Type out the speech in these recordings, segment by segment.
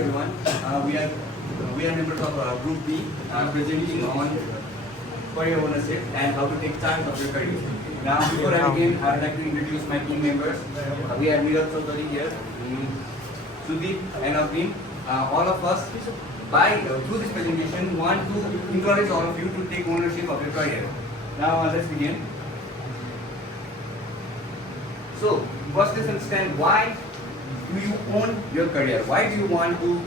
everyone. We are members of Group B, presenting on career ownership and how to take charge of your career. Now, before I begin, I would like to introduce my team members. We have Mira Chaudhary here, Sudeep and Agrim. All of us, through this presentation, want to encourage all of you to take ownership of your career. Now, let's begin. So, first let's understand why do you own your career? Why do you want to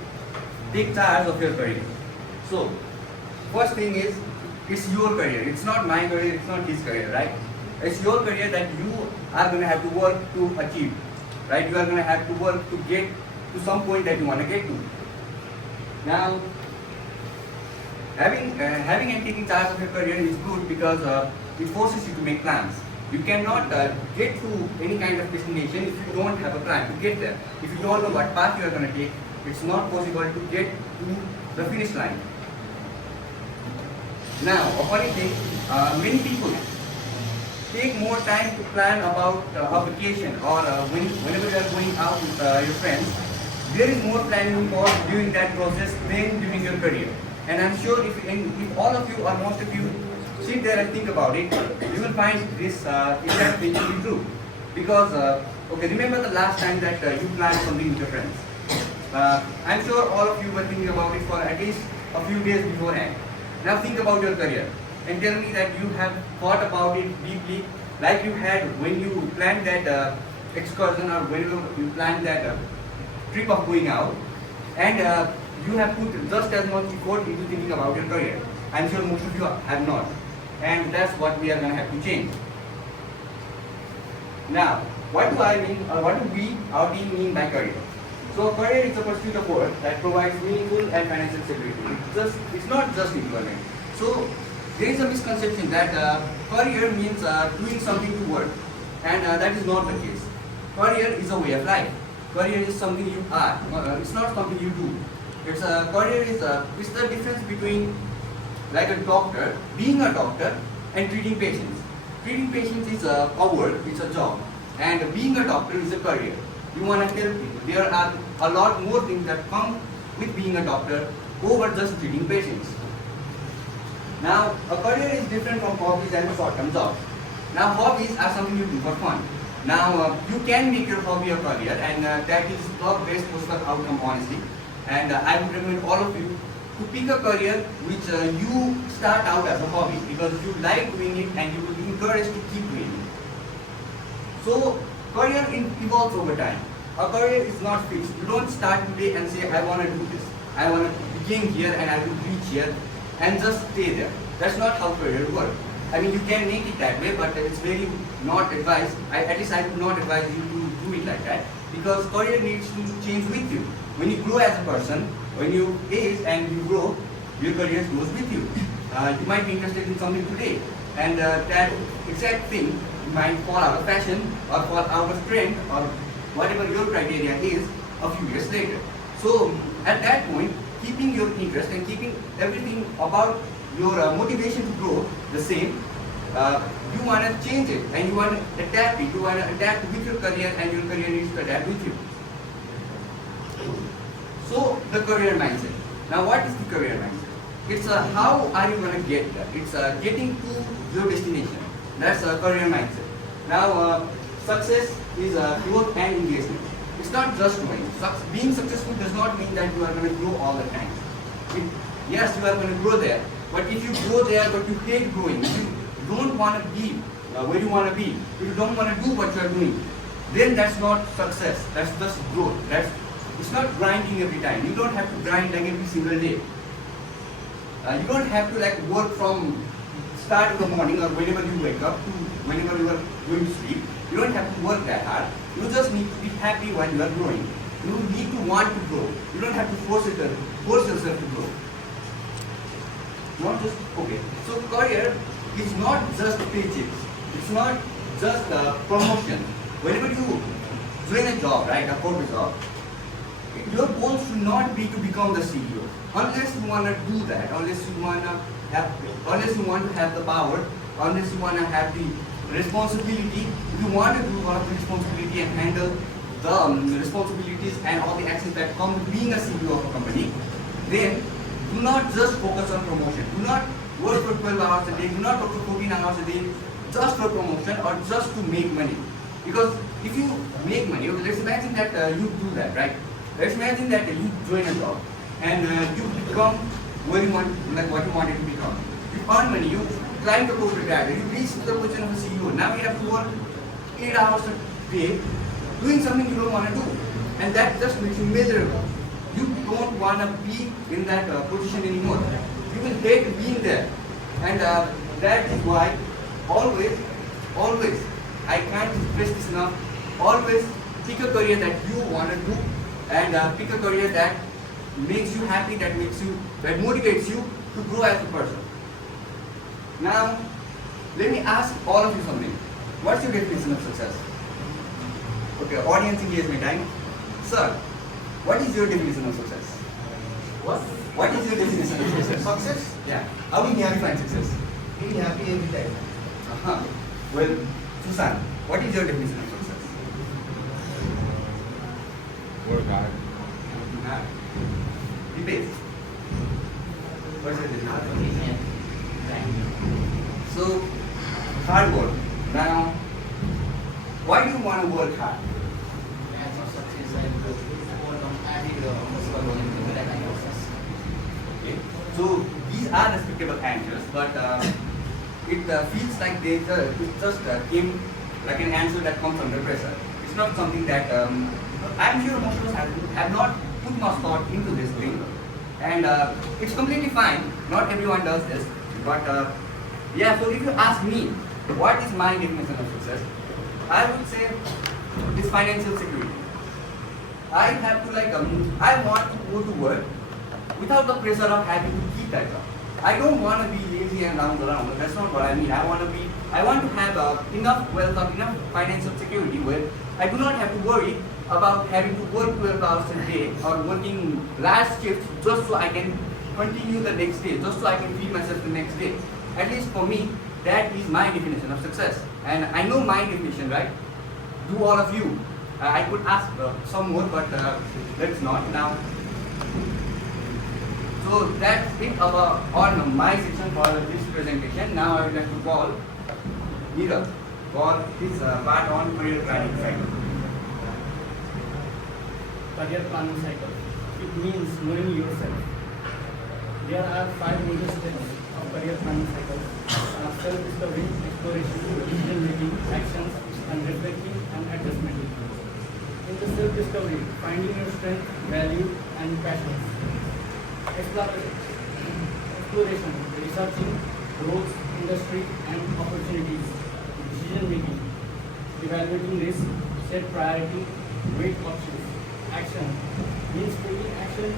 take charge of your career? So, first thing is, it's your career. It's not my career, it's not his career, right? It's your career that you are going to have to work to achieve, right? You are going to have to work to get to some point that you want to get to. Now, having and taking charge of your career is good because it forces you to make plans. You cannot get to any kind of destination if you don't have a plan to get there. If you don't know what path you are going to take, it's not possible to get to the finish line. Now, a funny thing, many people take more time to plan about a vacation or whenever you are going out with your friends. There is more planning involved during that process than during your career. And I'm sure if all of you or most of you sit there and think about it, you will find this exact thing to be true. Because, okay, remember the last time that you planned something with your friends. I'm sure all of you were thinking about it for at least a few days beforehand. Now think about your career and tell me that you have thought about it deeply like you had when you planned that excursion or when you planned that trip of going out, and you have put just as much effort into thinking about your career. I'm sure most of you have not, and that's what we are going to have to change. Now, what do I mean, or what do we, our team, mean by career? So, career is a pursuit of work that provides meaningful and financial stability. It's not just employment. So, there is a misconception that career means doing something to work, and that is not the case. Career is a way of life. Career is something you are. It's not something you do. Career is it's the difference between like a doctor, being a doctor, and treating patients. Treating patients is a work, it's a job, and being a doctor is a career. You want to help people. There are a lot more things that come with being a doctor over just treating patients. Now, a career is different from hobbies and short-term jobs. Now, hobbies are something you do for fun. Now, you can make your hobby a career, and that is the best possible outcome, honestly. And I would recommend all of you to pick a career which you start out as a hobby because you like doing it and you will be encouraged to keep doing it. So, career evolves over time. A career is not fixed. You don't start today and say, I want to do this. I want to begin here and I will reach here and just stay there. That's not how career works. I mean, you can make it that way, but it's very not advised. At least I would not advise you to do it like that because career needs to change with you. When you grow as a person, when you age and you grow, your career grows with you. You might be interested in something today, and that exact thing might fall out of fashion or fall out of trend or whatever your criteria is a few years later. So at that point, keeping your interest and keeping everything about your motivation to grow the same, you want to change it and you want to adapt it. You want to adapt with your career and your career needs to adapt with you. So the career mindset. Now what is the career mindset? It's how are you going to get there? It's getting to your destination. That's a career mindset. Now success is growth and engagement. It's not just growing. Being successful does not mean that you are going to grow all the time. Yes, you are going to grow there, but if you go there but you hate growing, if you don't want to be where you want to be, if you don't want to do what you are doing, then that's not success. That's just growth. It's not grinding every time. You don't have to grind like every single day. You don't have to like work from start of the morning or whenever you wake up to whenever you are going to sleep. You don't have to work that hard. You just need to be happy while you are growing. You need to want to grow. You don't have to force yourself to grow. Not just, okay. So career is not just paychecks. It's not just promotion. Whenever you join a job, right, a corporate job, your goal should not be to become the CEO. Unless you want to do that, unless you want to have the power, unless you want to have the responsibility, if you want to do one of the responsibility and handle the responsibility responsibilities and all the actions that come with being a CEO of a company, then do not just focus on promotion. Do not work for 12 hours a day. Do not work for 14 hours a day just for promotion or just to make money. Because if you make money, okay, let's imagine that you do that, right? Let's imagine that you join a job and you become where you want, like what you wanted to become. You earn money, you climb the corporate ladder, you reach to the position of a CEO. Now you have to work 8 hours a day doing something you don't want to do. And that just makes you miserable. You don't want to be in that position anymore. You will hate being there. And that is why always, I can't stress this enough, always pick a career that you want to do and pick a career that makes you happy, that motivates you to grow as a person. Now, let me ask all of you something. What's your definition of success? Okay, audience engagement time. Sir, what is your definition of success? What is your definition of success? Success? Yeah. How do you define success? Being happy every time. Well, Susan, what is your definition of success? Work hard. Repeat. What's your definition? So, hard work. Now, why do you want to work hard? Okay. So, these are respectable answers, but it feels like it just came like an answer that comes under pressure. It's not something that I'm sure most of us have not put much thought into this thing, and it's completely fine. Not everyone does this, but yeah. So if you ask me, what is my definition of success? I would say it's financial security. I have to I want to go to work without the pressure of having to keep that job. I don't want to be lazy and round around. That's not what I mean. I want to have enough wealth, enough financial security where I do not have to worry about having to work 12 hours a day or working last shifts just so I can continue the next day, just so I can feed myself the next day. At least for me, that is my definition of success. And I know my definition, right? Do all of you? I could ask some more, but let's not now. So that's it on my section for this presentation. Now I would like to call Neerav for his part on career planning cycle. Career planning cycle. It means knowing yourself. There are 5 major steps of career planning cycle: self-discovery, exploration, decision-making, actions, and reflecting and adjustment. In the self-discovery, finding your strength, value, and passions. Exploration, researching roles, industry, and opportunities. Decision-making, evaluating risk, set priority, weight options. Action means taking action,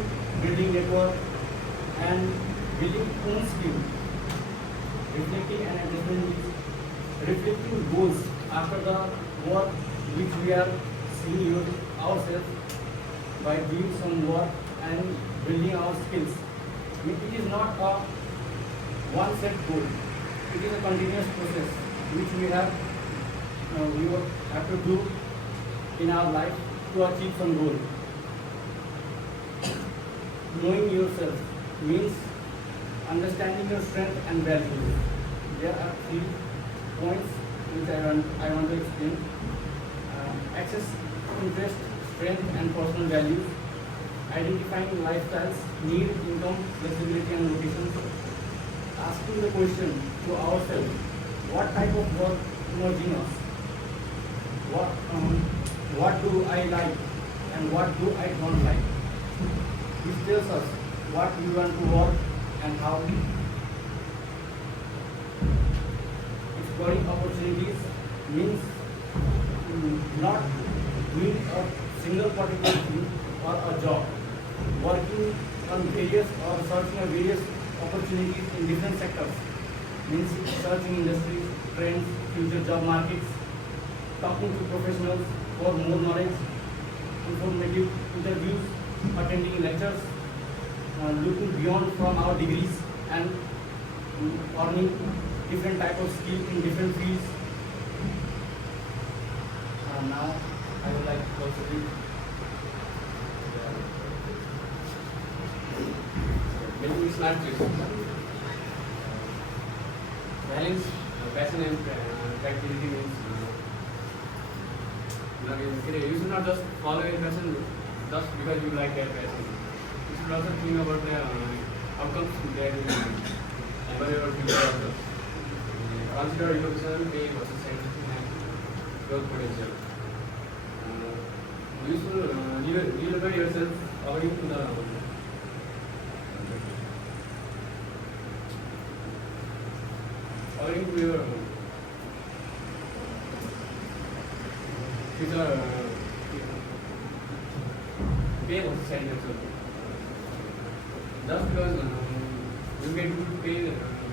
building network, and building own skill. Reflecting and adjustment means reflecting goals after the work which we are seeing ourselves by doing some work and building our skills. It is not a one set goal. It is a continuous process which we have to do in our life to achieve some goal. Knowing yourself means understanding your strength and values. There are 3 points which I want to explain. Access, interest, strength, and personal values. Identifying lifestyles, need, income, flexibility, and location. Asking the question to ourselves: what type of work emerging us? What do I like and what do I don't like? This tells us what we want to work and how. Exploring opportunities means not doing a single particular thing or a job. Working on various or searching for various opportunities in different sectors means searching industries, trends, future job markets, talking to professionals for more knowledge, informative interviews, attending lectures, looking beyond from our degrees and earning different type of skill in different fields. Now I would like to also read making smart choices. Balance passion and practicality means you should not just follow your passion just because you like that passion. You should also think about the outcomes that will enable your future outcomes. Consider education, pay versus scientific and growth potential. You should relocate yourself according to the according to your future pay versus scientific. Just because you get good pay,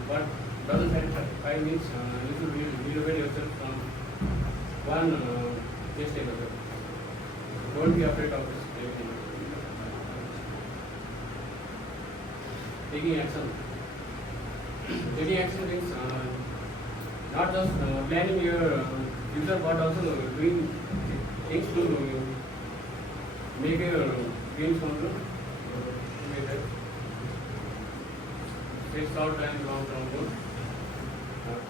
but doesn't satisfy means you should relocate yourself from one test to another. Don't be afraid of this. Taking action. Taking action means not just planning your future, but also doing things to make your dreams come true. Set short and long term goals.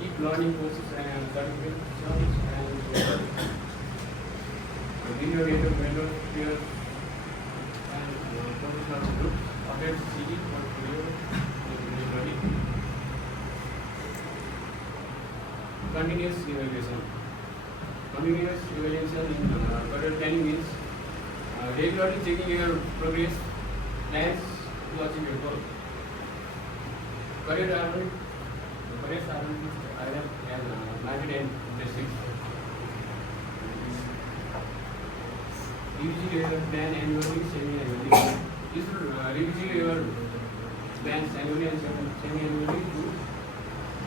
Keep learning courses and certifications and within your rate of vendor peers and professional groups. Update CD for career learning. Continuous evaluation. Continuous evaluation in career planning means regularly checking your progress, plans to achieve your goal. Career development is either as market and district. Revisit your plan annually, semi-annually. You should revisit your plans annually and semi-annually to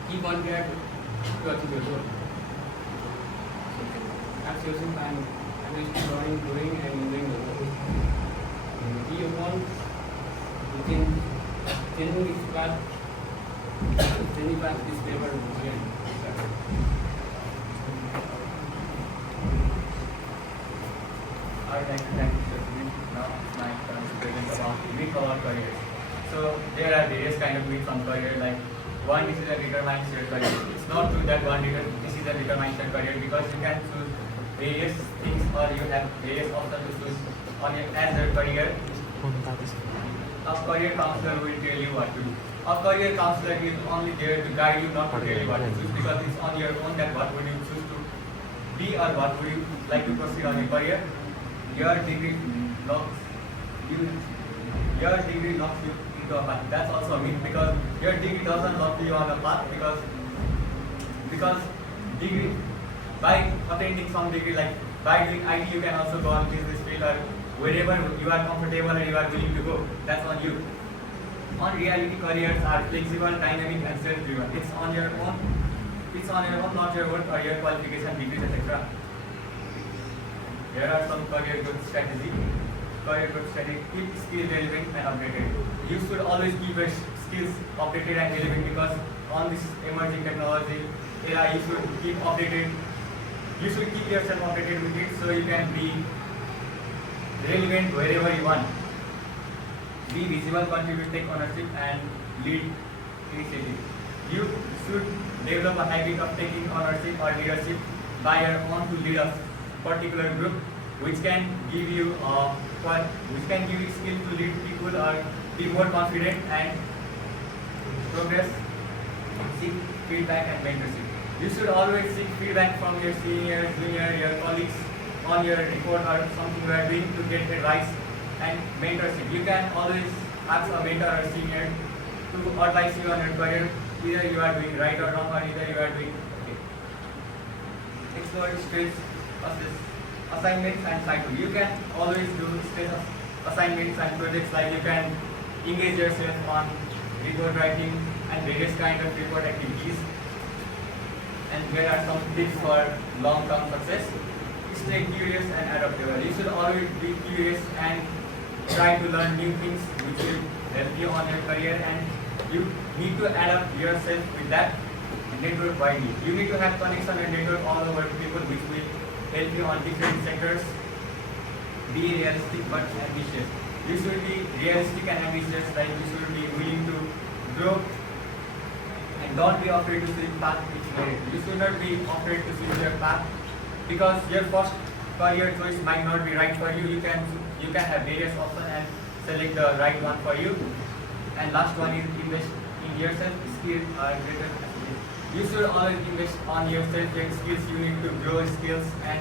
keep on track to achieve your goal. Ask yourself, I'm growing and enjoying the goal. Be upon within changing its path. Changing path is never again. I would like to thank Mr. Smith. Now it's my turn to present about myth about careers. So there are various kind of myths on career, like one is a determined shared career. It's not true that this is a determined shared career, because you can choose various things or you have various options to choose on your as a career. A career counselor will tell you what to do. A career counselor is only there to guide you, not to tell you what to choose, because it's on your own that what would you choose to be or what would you like to proceed on your career. Your degree locks you into a path. That's also a myth, because your degree doesn't lock you on a path, because degree, by attending some degree, like by doing IT, you can also go on business field or wherever you are comfortable and you are willing to go. That's on you. On reality, careers are flexible, dynamic and self-driven. It's on your own, not your work or your qualification, degrees, etc. Here are some career growth strategy. Career growth strategy: keep skills relevant and updated. You should always keep your skills updated and relevant, because on this emerging technology era, you should keep updated. You should keep yourself updated with it, so you can be relevant wherever you want. Be visible, contribute, take ownership, and lead initiative. You should develop a habit of taking ownership or leadership by your own to lead a particular group, which can give you skill to lead people or be more confident and progress. Seek feedback and mentorship. You should always seek feedback from your seniors, junior, your colleagues on your report or something you are doing to get advice and mentorship. You can always ask a mentor or senior to advise you on your career. Either you are doing right or wrong, or either you are doing okay. Explore stress assignments and cycle. You can always do stress assignments and projects, like you can engage yourself on report writing and various kind of report activities. And there are some tips for long-term success. Stay curious and adaptable. You should always be curious and try to learn new things which will help you on your career, and you need to adapt yourself with that network widely. You need to have connection and network all over people which will help you on different sectors. Be realistic but ambitious. You should be realistic and ambitious, like you should be willing to grow, and don't be afraid to switch path which merit. You should not be afraid to switch your path because your first career choice might not be right for you. You can have various options and select the right one for you. And last one is invest in yourself. Skills are greater assets. You should always invest on yourself and skills. You need to grow skills and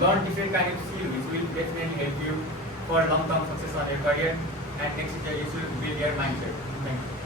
learn different kind of skills which will definitely help you for long-term success on your career. And next year you should build your mindset. Thank you.